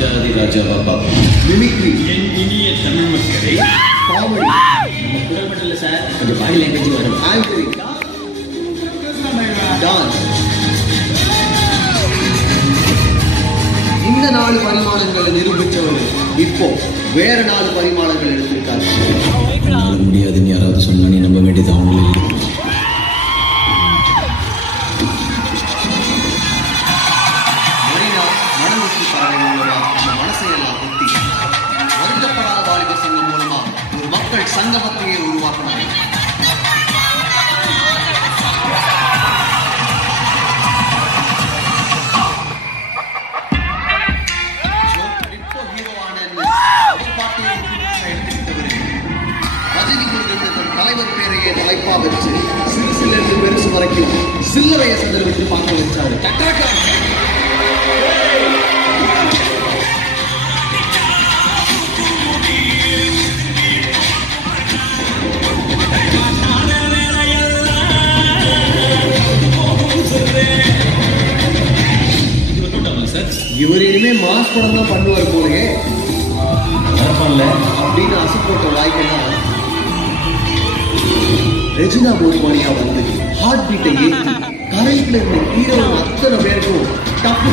ராஜாதி ராஜாவா பாப்பா. மிமிக்ரி என் இனிய தமிழ் மக்களை. காமெடி நம்ம குரல் மட்டும் இல்லை சார், கொஞ்சம் பாடி லாங்குவேஜ் வரும். Anchoring, dance. இந்த 4 பரிமாணங்களை நிரூபிச்சவர் இப்போ வேற 4 பரிமாணங்கள் எடுத்திருக்காரு. முடியாதுன்னு யாராவது சொன்னா நீ நம்ப வேண்டியது அவங்களே இல்லை. சங்கமத்தையே உருவாக்கினார். ரஜினி முருகன் தன் தலைவர் பேரையே தலைப்பா வச்சு சிறுசிலிருந்து பெருசு வரைக்கும் சில்லறைய சந்திர விட்டு பார்க்க வச்சாரு. இவர் இனிமே மாஸ் படம் தான் பண்ணுவார் போலயே பண்ணல அப்படின்னு அசை போட்ட வாய்ப்பெல்லாம் ரெஜினா மோர்பானியா வந்து ஹார்ட் பீட்டை ஏற்றி கரைக்குள்ள இருந்த ஹீரோ அத்தனை பேருக்கும் டப்பு.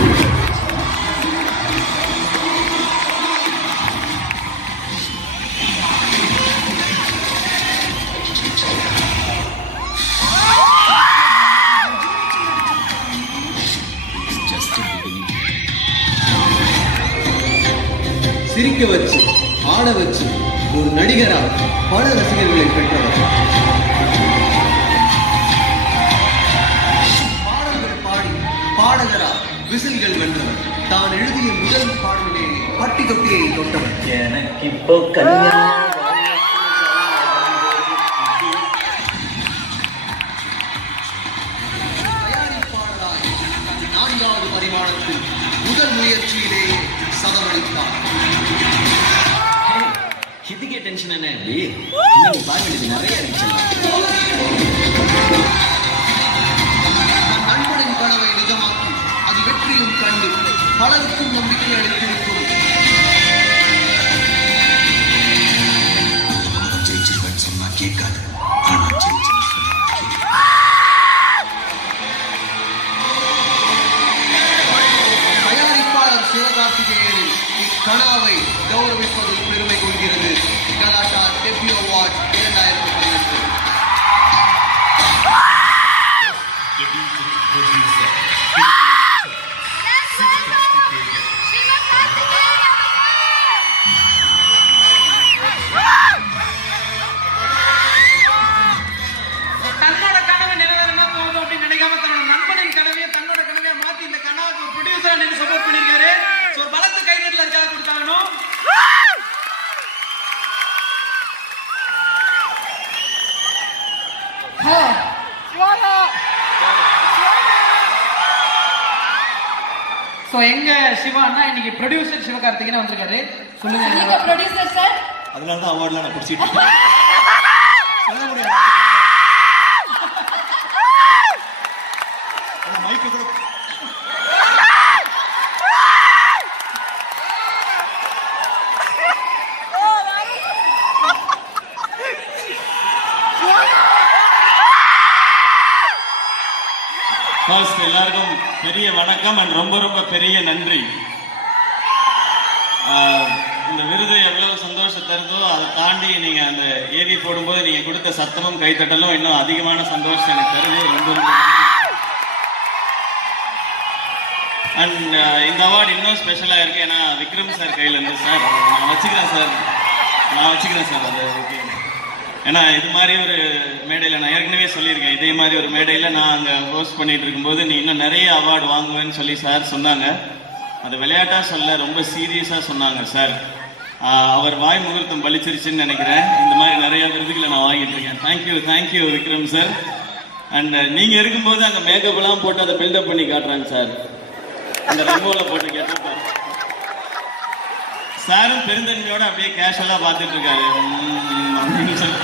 சிரிக்க வச்சு ஆட வச்சு ஒரு நடிகரால் பல ரசிகர்களை பெற்றவர். பாடல்கள் பாடி பாடகரால் விசில்கள் வென்றவர். தான் எழுதிய முதல் பாடலிலேயே பட்டி தொட்டியை தொட்டவர். எனக்கு இப்போ தயாரிப்பாளராய் 4வது பரிமாணத்தில் முதல் முயற்சியிலேயே சதமளித்தார். இதுக்கே டென்ஷன் என்ன? இன்னும் பார்க்க வேண்டியது நிறைய இருந்துச்சு. நண்பனின் கனவை நிஜமாக்கி அது வெற்றியும் கண்டு பலருக்கும் நம்பிக்கை அளித்திருக்கும். ஜெயிச்சிருக்கேன்னு சொன்னா கேட்காது, ஆனா தயாரிப்பாளர் சிவகார்த்திகேயனின் இக்கனாவை கௌரவிப்பதில் பெருமை கொள்கிறது. கலாட்டா டெபி அவார்ட் 2018. தன்னோட கனவை நிறைவேறினா போதும் அப்படின்னு நினைக்காம தன்னோட நண்பனின் கனவையை தன்னோட கனவையை மாத்தி இந்த கனவுக்கு ஒரு ப்ரொடியூசரா நின்று சப்போர்ட் பண்ணிருக்காரு. ஒரு பலத்த கைதட்டல் அதுக்காக கொடுத்தாங்கணும். எங்க சிவானா இன்னைக்கு ப்ரொடியூசர் சிவகார்த்திகேயன் வந்திருக்காரு. சொல்லுங்க நீங்க ப்ரொடியூசர் சார். அதனால தான் அவார்ட்லாம் நான் பிடிச்சிட்டு இருக்கேன். சொல்ல முடியாது. மைக்கு கூட எல்லாருக்கும் பெரிய வணக்கம் அண்ட் ரொம்ப ரொம்ப பெரிய நன்றி. இந்த விருது எவ்வளவு சந்தோஷம் தருதோ அதை தாண்டி நீங்க அந்த ஏவி போடும்போது நீங்க கொடுத்த சத்தமும் கைத்தட்டலும் இன்னும் அதிகமான சந்தோஷம் எனக்கு தருது. ரொம்ப ரொம்ப அண்ட் இந்த அவார்டு இன்னும் ஸ்பெஷலா இருக்கு. ஏன்னா விக்ரம் சார் கையில இருந்து சார் நான் வச்சுக்கிறேன் சார் அது ஓகே. ஏன்னா இது மாதிரி ஒரு மேடையில் நான் ஏற்கனவே சொல்லியிருக்கேன். இதே மாதிரி ஒரு மேடையில் நான் அங்கே ஹோஸ்ட் பண்ணிட்டு இருக்கும்போது நீ இன்னும் நிறைய அவார்டு வாங்குவேன்னு சொல்லி சார் சொன்னாங்க. அது விளையாட்டா சொல்ல ரொம்ப சீரியஸா சொன்னாங்க சார். அவர் வாய் முகூர்த்தம் பலிச்சிருச்சுன்னு நினைக்கிறேன். இந்த மாதிரி நிறைய விருதுகளை நான் வாங்கிட்டு இருக்கேன். Thank you Vikram sir. அண்ட் நீங்க இருக்கும்போது அங்கே மேக்கப் எல்லாம் போட்டு அதை பில்டப் பண்ணி காட்டுறாங்க சார். அந்த ரெமோல போட்டு கேட்டிருப்பாரு. சாரும் பெருந்தன்மையோட அப்படியே கேஷுவலா பார்த்துட்டு இருக்காரு அப்படின்னு சொல்லி.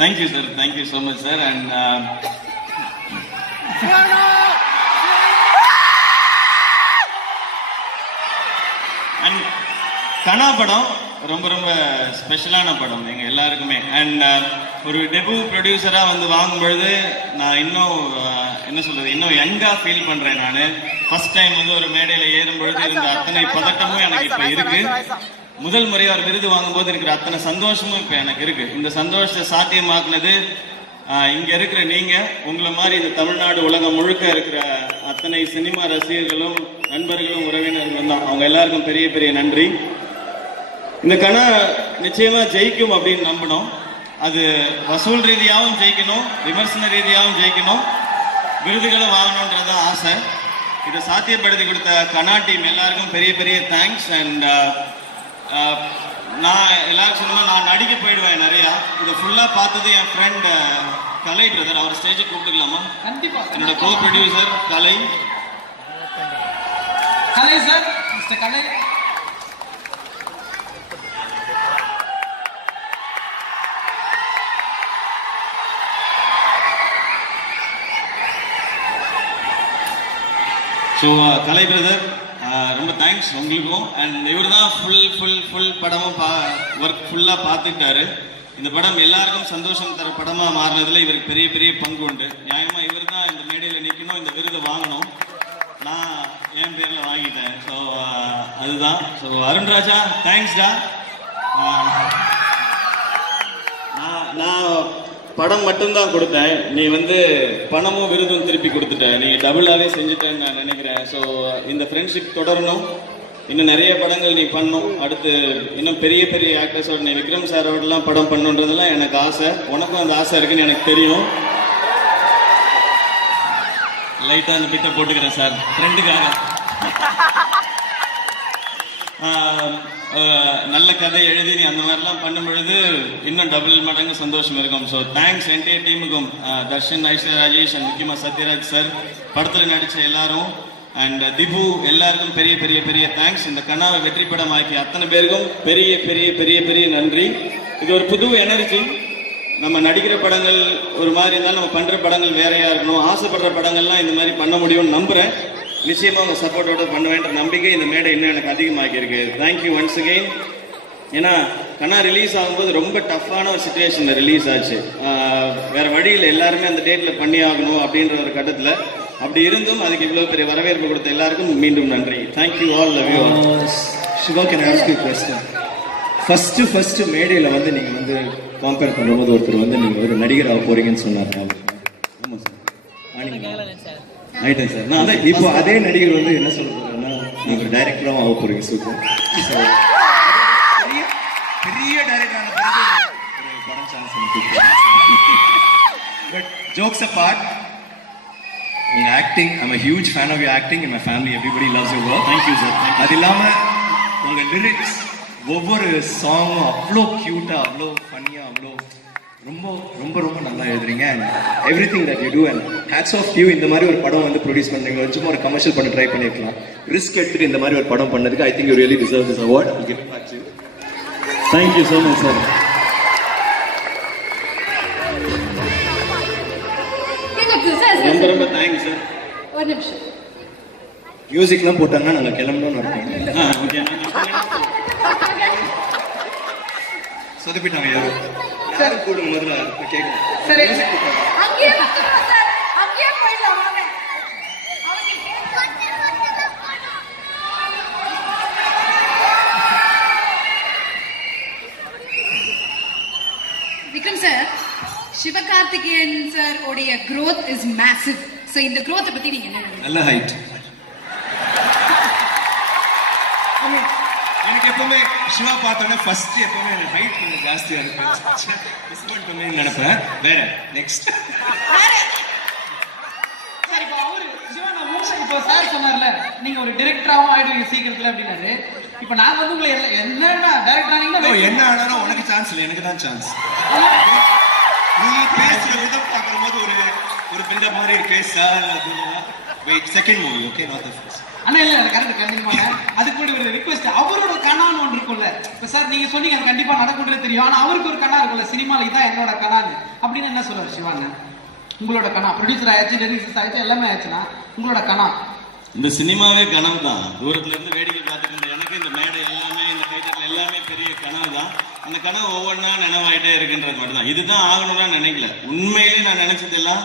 Thank you sir, thank you so much sir. And and கனா படம் ரொம்ப ரொம்ப ஸ்பெஷலான படம் எங்க எல்லாருக்குமே. அண்ட் ஒரு டெபு ப்ரொடியூசரா வந்து வாங்கும்பொழுது நான் இன்னும் என்ன சொல்றது, இன்னும் யங்கா ஃபீல் பண்றேன். நான் ஃபர்ஸ்ட் டைம் வந்து ஒரு மேடையில ஏறும் பொழுது இருந்த அத்தனை பதட்டமும் எனக்கு இப்ப இருக்கு. முதல் முறையா ஒரு விருது வாங்கும்போது இருக்கிற அத்தனை சந்தோஷமும் இப்ப எனக்கு இருக்கு. இந்த சந்தோஷத்தை சாத்தியமாக்குனது இங்க இருக்கிற நீங்க, உங்களை மாதிரி இந்த தமிழ்நாடு உலகம் முழுக்க இருக்கிற அத்தனை சினிமா ரசிகர்களும் நண்பர்களும் உறவினர்களும் தான். அவங்க எல்லாருக்கும் பெரிய பெரிய நன்றி. இந்த கனா நிச்சயமா ஜெயிக்கும் அப்படின்னு நம்பணும். அது வசூல் ரீதியாகவும் ஜெயிக்கணும், விமர்சன ரீதியாகவும் ஜெயிக்கணும், விருதுகளும் வாங்கணுன்றதான் ஆசை. இதை சாத்தியப்படுத்தி கொடுத்த கனா டீம் எல்லாருக்கும் பெரிய பெரிய தேங்க்ஸ். அண்ட் நான் எல்லாரும் சொன்னா நான் நடிக்க போயிடுவேன் நிறையா. இதை ஃபுல்லா பார்த்தது என் ஃப்ரெண்ட் கலை பிரதர். அவர் ஸ்டேஜுக்கு கூப்பிட்டுக்கலாமா? கண்டிப்பா. என்னோட கோ ப்ரொடியூசர் கலை சார், மிஸ்டர் கலை. ஸோ கலை பிரதர் ரொம்ப தேங்க்ஸ் உங்களுக்கும். அண்ட் இவர் தான் ஃபுல் படமும் ஒர்க் ஃபுல்லாக பார்த்துக்கிட்டாரு. இந்த படம் எல்லாருக்கும் சந்தோஷம் தர படமாக மாறினதுல இவருக்கு பெரிய பெரிய பங்கு உண்டு. நியாயமாக இவர் தான் இந்த மேடையில் நிற்கணும், இந்த விருதை வாங்கணும். நான் என் பேரில் வாங்கிட்டேன். ஸோ அதுதான். ஸோ அருண்ராஜா தேங்க்ஸ்டா. நான் படம் மட்டும்தான் கொடுத்தேன், நீ வந்து பணமும் விருதும் திருப்பி கொடுத்துட்ட. நீ டபுளாவே செஞ்சுட்டேன்னு நான் நினைக்கிறேன். ஸோ இந்த ஃப்ரெண்ட்ஷிப் தொடரணும், இன்னும் நிறைய படங்கள் நீ பண்ணும். அடுத்து இன்னும் பெரிய பெரிய ஆக்டர்ஸோட நீ விக்ரம் சாரோடலாம் படம் பண்ணுன்றதுலாம் எனக்கு ஆசை. உனக்கும் அந்த ஆசை இருக்குன்னு எனக்கு தெரியும். லைட்டா அந்த பிட்ட போட்டுக்கிறேன் சார் ஃப்ரெண்டுக்காக. நல்ல கதை எழுதி நீ அந்த மாதிரிலாம் பண்ணும் பொழுது இன்னும் டபுள் மடங்கு சந்தோஷம் இருக்கும். ஸோ தேங்க்ஸ் என்டையர் டீமுக்கும், தர்ஷன், ஐஸ்வர்யா ராஜேஷ் அண்ட் முக்கியமா சத்யராஜ் சார், படத்தில் நடிச்ச எல்லாரும் அண்ட் திபு எல்லாருக்கும் பெரிய பெரிய பெரிய தேங்க்ஸ். இந்த கனாவை வெற்றி படம் ஆக்கி அத்தனை பேருக்கும் பெரிய பெரிய பெரிய பெரிய நன்றி. இது ஒரு புது எனர்ஜி. நம்ம நடிக்கிற படங்கள் ஒரு மாதிரி இருந்தாலும் நம்ம பண்ற படங்கள் வேறையா இருக்கணும். ஆசைப்படுற படங்கள்லாம் இந்த மாதிரி பண்ண முடியும்னு நம்புறேன். நிச்சயமா உங்க சப்போர்ட்டோட பண்ணுவேன்ற நம்பிக்கை இந்த மேடை இன்னும் எனக்கு அதிகமாகி இருக்கு. Thank you once again. ஏன்னா கனா ரிலீஸ் ஆகும்போது ரொம்ப டஃப்பான ஒரு சுச்சுவேஷன்ல ரிலீஸ் ஆச்சு. வேற வழியில் எல்லாருமே அந்த டேட்ல பண்ணி ஆகணும் அப்படின்ற ஒரு கட்டத்தில். அப்படி இருந்தும் அதுக்கு இவ்வளவு பெரிய வரவேற்பு கொடுத்த எல்லாருக்கும் மீண்டும் நன்றி. Thank you all, love you all. Siva, can I ask you question? First மேடையில் வந்து நீங்கள் வந்து கம்பேர் பண்ணும்போது ஒருத்தர் வந்து நீங்கள் ஒரு நடிகராக போறீங்கன்னு சொன்னார். ஆமாம் சார். ஆயிட்டேன் சார். நான் அதான் இப்போ அதே நடிகர் வந்து என்ன சொல்ல போறேன்னா, நீங்கள் டைரக்டராகவும் ஆக போறீங்க. சூப்பர். பெரிய டைரக்டர் ஆன பிறகு ஒரு படம் சான்ஸ். பட் ஜோக்ஸ் அபார்ட், உங்க acting, I'm a huge fan of your acting. in my family everybody loves your work. Thank you sir. அது இல்லாமல் உங்க லிரிக்ஸ் ஒவ்வொரு சாங்கும் அவ்வளோ கியூட்டா, அவ்வளோ ஃபன்னியா, அவ்வளோ ரொம்ப ரொம்ப ரொம்ப நல்லா எழுதுறீங்க. And everything that you do, and hats off you. இந்த மாதிரி ஒரு படம் வந்து ப்ரொடியூஸ் பண்ணுறீங்க. சும்மா ஒரு கமர்ஷியல் பண்ண ட்ரை பண்ணிருக்கலாம். ரிஸ்க் எடுத்துட்டு இந்த மாதிரி ஒரு படம் பண்ணதுக்கு I think you really deserve this award. I'll give it back to you. Thank you so much sir. ரொம்ப ரொம்ப தேங்க்ஸ் சார். ஒரு நிமிஷம். மியூசிக்லாம் போட்டாங்கன்னா நாங்கள் கிளம்பணும்னு இருக்கோம். ஓகே. சொதப்பிட்டாங்க யாரும். யாரும் கூட முதல்ல கேட்கணும். சரி, அங்கேயே வந்துடுறோம் சார். அங்கேயே போயிடலாம் வாங்க. விக்ரம் சார், சிவகார்த்திகேயன் சார் உடைய growth is massive. சோ இந்த growth பத்தி நீங்க என்ன நினைக்கிறீங்க? நல்ல ஹைட். எனக்கு எப்பவுமே சிவா பார்த்தோன்னே ஃபர்ஸ்ட் எப்பவுமே எனக்கு ஹைட் கொஞ்சம் ஜாஸ்தியா இருக்கு. டிஸ்கவுண்ட் பண்ணி நினைப்பேன். வேற நெக்ஸ்ட் சரி, இப்போ அவரு சிவா, நான் இப்போ சார் சொன்னார்ல நீங்க ஒரு டைரக்டராகவும் ஆயிடுவீங்க சீக்கிரத்துல அப்படின்னாரு. இப்போ நான் வந்து உங்களை என்னன்னா டைரக்டர் ஆனீங்கன்னா என்ன ஆனாலும் உனக்கு சான்ஸ் இல்லை, எனக்கு தான் சான்ஸ். நீ பேசுற விதம் பார்க்கும்போது ஒரு பில்டப் மாதிரி பேசா wait second movie. Okay, not the first. அண்ணா இல்ல கரெக்ட் கண்டிப்பாங்க. அதுக்கு கூட ஒரு ரிக்வெஸ்ட், அவரோட கனான்னு ஒன்று இருக்கும்ல. இப்ப சார் நீங்க சொன்னீங்க அது கண்டிப்பா நடக்கும்ன்றது தெரியும். ஆனா அவருக்கு ஒரு கனா இருக்கும்ல, சினிமால இதான் என்னோட கனான்னு. அப்படின்னு என்ன சொல்றாரு சிவாங்க? உங்களோட கனா ப்ரொடியூசர் ஆயிடுச்சு, டைரக்டர் ஆயிடுச்சு, எல்லாமே ஆயிடுச்சுன்னா உங்களோட கனா? இந்த சினிமாவே கனம் தான். தூரத்துல இருந்து வேடிக்கை பார்த்துட்டு இருந்த எனக்கு இருக்கு. இந்த மேடை எல்லாமே, இந்த கைத்தட்டல் எல்லாமே பெரிய கனவு தான். அந்த கனவு ஒவ்வொன்றா நினைவாயிட்டே இருக்குன்றது மட்டும்தான். இதுதான் ஆகணும்னா நினைக்கல. உண்மையிலேயே நான் நினைச்சதெல்லாம்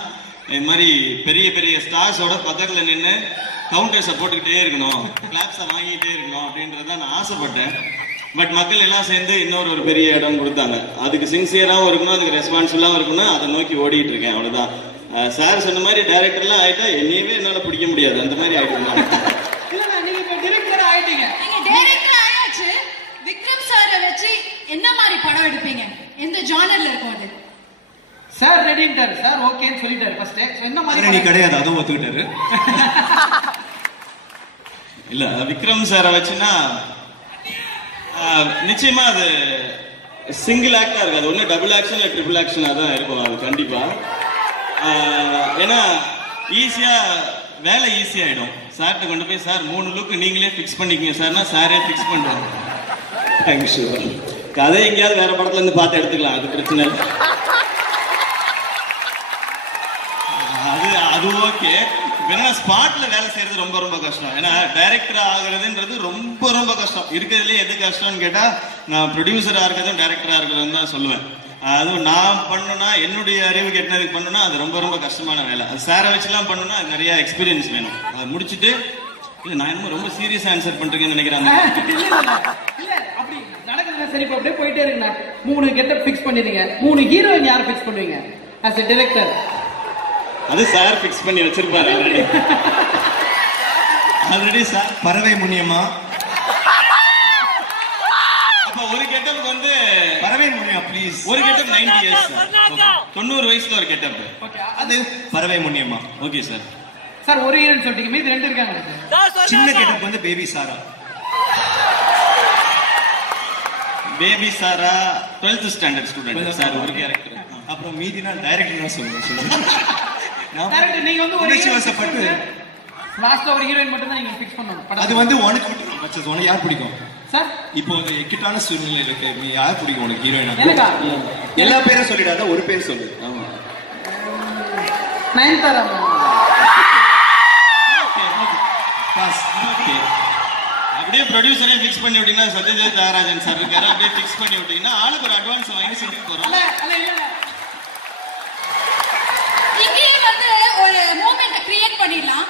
இது மாதிரி பெரிய பெரிய ஸ்டார்ஸோட பக்கத்துல நின்று கவுண்டர்ஸை போட்டுக்கிட்டே இருக்கணும், கிளாப்ஸை வாங்கிட்டே இருக்கணும் அப்படின்றதான் நான் ஆசைப்பட்டேன். பட் மக்கள் எல்லாம் சேர்ந்து இன்னொரு பெரிய இடம் கொடுத்தாங்க. அதுக்கு சின்சியராகவும் இருக்கணும், அதுக்கு ரெஸ்பான்சிபிளாகவும் இருக்கணும். அதை நோக்கி ஓடிட்டு இருக்கேன், அவ்வளவுதான். சார் சொன்ன மாதிரி டைரக்டர்லாம் ஆயிட்டா என்னையவே என்னால பிடிக்க முடியாது, அந்த மாதிரி ஆயிட்டு. விக்ரம் சாரை வச்சு என்ன மாதிரி படம் எடுப்பீங்க? எந்த ஜானர்ல இருக்கும் அது? சார் ரெடின்ட்டாரு, சார் ஓகேன்னு சொல்லிட்டாரு ஃபர்ஸ்ட். என்ன மாதிரி நீ கிடையாது, அதுவும் ஒத்துக்கிட்டாரு. இல்ல விக்ரம் சாரை வச்சுன்னா நிச்சயமா அது சிங்கிள் ஆக்டா இருக்காது. ஒன்னு டபுள் ஆக்ஷன் இல்ல ட்ரிபிள் ஆக்ஷனா தான் இருக்கும் அது கண்டிப்பா. ஏன்னா ஈஸியா வேலை ஈஸியாயிடும். சார்ட்ட கொண்டு போய் சார் 3 லுக் நீங்களே பிக்ஸ் பண்ணிக்கங்க சார்னா சாரே பிக்ஸ் பண்ணுவாங்க. தேங்க்யூ. கதை எங்கேயாவது வேற படத்துல இருந்து பார்த்து எடுத்துக்கலாம், அது பிரச்சனை இல்லை. அது ஓகே. ஏன்னா ஸ்பாட்ல வேலை செய்யறது ரொம்ப ரொம்ப கஷ்டம். ஏன்னா டைரக்டர் ஆகுறதுன்றது ரொம்ப ரொம்ப கஷ்டம். இருக்கிறதுலே எது கஷ்டம்னு கேட்டா நான் ப்ரொடியூசரா இருக்கிறதும் டைரக்டரா இருக்கிறதும் தான் சொல்லுவேன். அதுவும் நான் பண்ணணும்னா என்னுடைய அறிவுக்கு எட்டினதுக்கு பண்ணணும்னா அது ரொம்ப ரொம்ப கஷ்டமான வேலை. அது சாரை வச்சுலாம் பண்ணணும்னா நிறைய எக்ஸ்பீரியன்ஸ் வேணும். அதை முடிச்சுட்டு இல்ல நான் என்னமோ ரொம்ப சீரியஸா ஆன்சர் பண்றேன்னு நினைக்கிறேன். அப்படி நடக்குதுங்க. சரி, இப்போ அப்படியே போயிட்டே இருக்குண்ணா. 3 கெட்டப் ஃபிக்ஸ் பண்ணிடுங்க. 3 ஹீரோயின் யார் ஃபிக்ஸ் பண்ணுவீங்க as a director? அது சார் ஃபிக்ஸ் பண்ணி வச்சிருப்பாரு ஆல்ரெடி சார். பறவை முனியம்மா. அப்ப ஒரு கெட்டப்புக்கு வந்து பறவை முனியா ப்ளீஸ். ஒரு கெட்டப் 90 இயர்ஸ், 90 வயசுல ஒரு கெட்டப். அது பறவை முனியம்மா. Okay sir. சார் ஒரு ஹீரோயின் சொல்லிட்டீங்க, மீதி 2 இருக்காங்க. சின்ன கெட்டப் வந்து baby Sara. Baby Sara 12th standard student sir ஒரு கேரக்டர். அப்புறம் மீதினா டைரக்டர் தான் சொல்லுங்க. டைரக்டர் நீங்க வந்து ஒரு உணர்ச்சிவசப்பட்டு லாஸ்ட்ல ஒரு ஹீரோயின் மட்டும் தான் நீங்க ஃபிக்ஸ் பண்ணணும். அது வந்து உனக்கு விட்டுரும் பச்சது. உனக்கு யார் பிடிக்கும் சார்? இப்போ ஒரு இக்கட்டான சூழ்நிலை இருக்கு, நீ யார் பிடிக்கும் உனக்கு ஹீரோயினா? எனக்கா? எல்லா பேரும் சொல்லிடாத, ஒரு பேர் சொல்லு. ஆமா, நயன்தாரா. அப்படியே ப்ரொடியூசரே ஃபிக்ஸ் பண்ணி விட்டீங்கன்னா சத்யஜித் தியாகராஜன் சார் இருக்காரு, அப்படியே ஃபிக்ஸ் பண்ணி விட்டீங்கன்னா ஆளுக்கு ஒரு அட்வான்ஸ் வாங்கி செஞ்சுட்டு போறோம். இங்கேயே வந்து ஒரு மூமெண்ட்டை கிரியேட் பண்ணிடலாம்.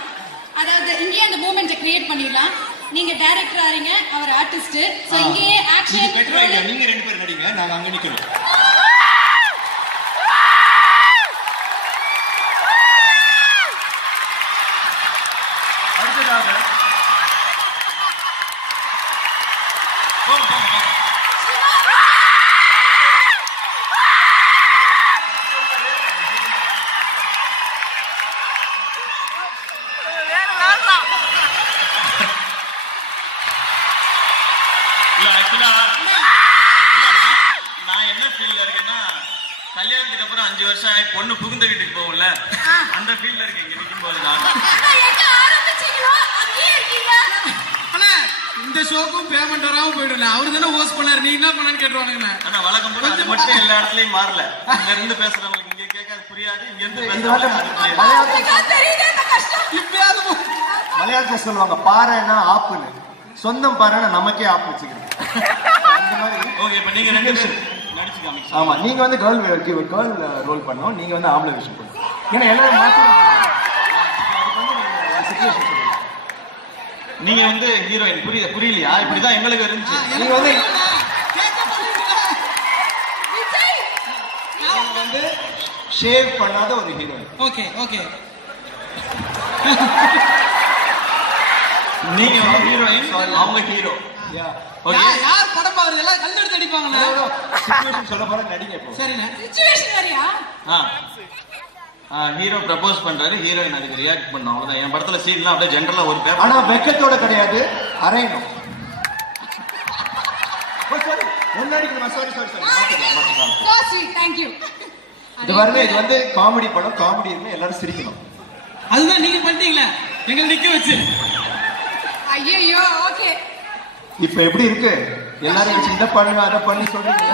அதாவது இங்கேயே அந்த மூமெண்ட்டை கிரியேட் பண்ணிடலாம். நீங்க டைரக்டர் ஆறீங்க, அவர் ஆர்டிஸ்ட். சோ இங்கேயே ஆக்ஷன் பெட்டர் ஐடியா. நீங்க 2 பேர் நடிங்க, நாங்க அங்க நிக்கிறோம். அடுத்ததாக நான் என்ன ஃபீல்ட்ல இருக்கேன்னா, கல்யாணத்துக்கு அப்புறம் 5 வருஷம் ஆகி பொண்ணு புகுந்த வீட்டுக்கு போகும்ல, அந்த ஃபீல்ட்ல இருக்கேன். இங்க நிற்கும் போது நான் இந்த ஷோக்கும் பேமெண்ட் வராம போயிடும்ல. அவரு தானே ஹோஸ்ட் பண்ணாரு, நீ என்ன பண்ணான்னு கேட்டுவானுங்க. ஆனா வழக்கம் போல அது மட்டும் எல்லா இடத்துலயும் மாறல. இங்க இருந்து பேசுறவங்களுக்கு இங்க கேட்காது, புரியாது. இங்க இருந்து பேசுறவங்களுக்கு மலையாளத்துல சொல்லுவாங்க பாறைன்னா ஆப்புன்னு, சொந்தம் பாறைன்னா நமக்கே ஆப்பு வச்சுக்கிறோம். ஓகே, இப்ப நீங்க 2 பேர் நடிச்சு காமிங்க. ஆமா, நீங்க வந்து கேர்ள் ரோல் பண்ணோம், நீங்க வந்து ஆம்பளை விஷயம் பண்ணுங்க. ஏன்னா எல்லாரும் மாத்தி நீங்க வந்து ஹீரோயின் புரியலையா? இப்படிதான் எங்களுக்கு இருந்துச்சு. நீங்க வந்து ஷேவ் பண்ணாத ஒரு ஹீரோயின். Okay okay. நீங்க ஹீரோயின், அவங்க ஹீரோ. யார் படம் பாருங்க, எல்லாம் கல் எடுத்து அடிப்பாங்களே. சிச்சுவேஷன் சொல்ல போற நடிங்க இப்போ. சரிண்ணே. சிச்சுவேஷன் வரியா? ஹீரோ ப்ரப்போஸ் பண்றாரு, ஹீரோயின் அதுக்கு ரியாக்ட் பண்ணோம், அவ்வளவுதான். என் படத்துல சீன்லாம் அப்படியே ஜெனரலா ஒரு பேப்பர். ஆனா வெக்கத்தோட கிடையாது, அரையணும். இது பாருங்க, இது வந்து காமெடி படம், காமெடி இருக்கு, எல்லாரும் சிரிக்கணும். அதுதான் நீங்க பண்ணிட்டீங்களா, எங்களை நிக்க வச்சு. ஐயோ ஓகே. இப்ப எப்படி இருக்கு? எல்லாரும் வச்சு இதை பண்ணுங்க அதை பண்ணி சொல்றீங்க.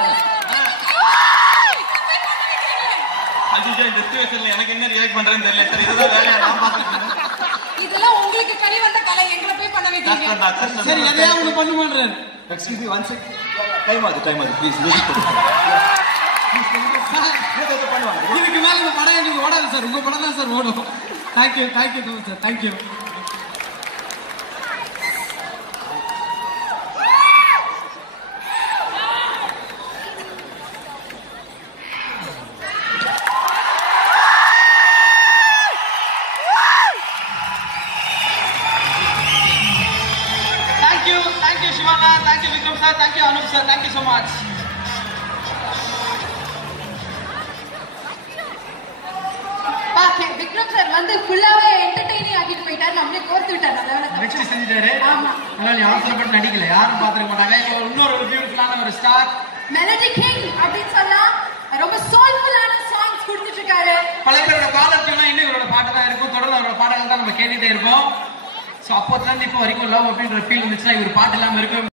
இந்த சிச்சுவேஷன்ல எனக்கு என்ன ரியாக்ட் பண்றேன்னு தெரியல சார். இதுதான் வேலையா நான் பாத்துட்டு. இதெல்லாம் உங்களுக்கு கழி வந்த கலை, எங்களை போய் பண்ண இருக்கீங்க. சரி எதையா ஒண்ணு பண்ணுமான்றாரு. Excuse me one sec. Time ஆகுது ப்ளீஸ் இதுக்கு மேல இந்த படம் நீங்க ஓடாது சார். உங்க படம் தான் சார் ஓடும். Thank you sir. Thank you. Thank you Shivana, thank you Vikram sir, thank you Anup sir, thank you so much. Vikram sir வந்து ஃபுல்லாவே என்டர்டெய்னிங் ஆகிட்டு போயிட்டாரு. நம்மளே கோர்த்து விட்டாரு. அதனால வெச்சு செஞ்சிட்டாரு. ஆமா. அதனால நீ அவசரப்பட்டு நடிக்கல. யாரும் பாத்துக்க மாட்டாங்க. இப்போ இன்னொரு பியூட்டிஃபுல்லான ஒரு ஸ்டார் மெலடி கிங் அப்படின்னு சொன்னா ரொம்ப சோல்ஃபுல்லான சாங்ஸ் கொடுத்துட்டு இருக்காரு. பல பேரோட காலர் டியூனா இன்னும் இவரோட பாட்டு தான் இருக்கும். தொடர்ந்து அவரோட பாடல்கள் தான் நம்ம கேட்டுட்டே இருப்போம். சோ அப்போதுல இருந்து இப்போ வரைக்கும் லவ் அப்படின்ற ஃபீல் இருந்துச்சுன்னா இவர் பாட்டு இல்லாம இருக்கும்.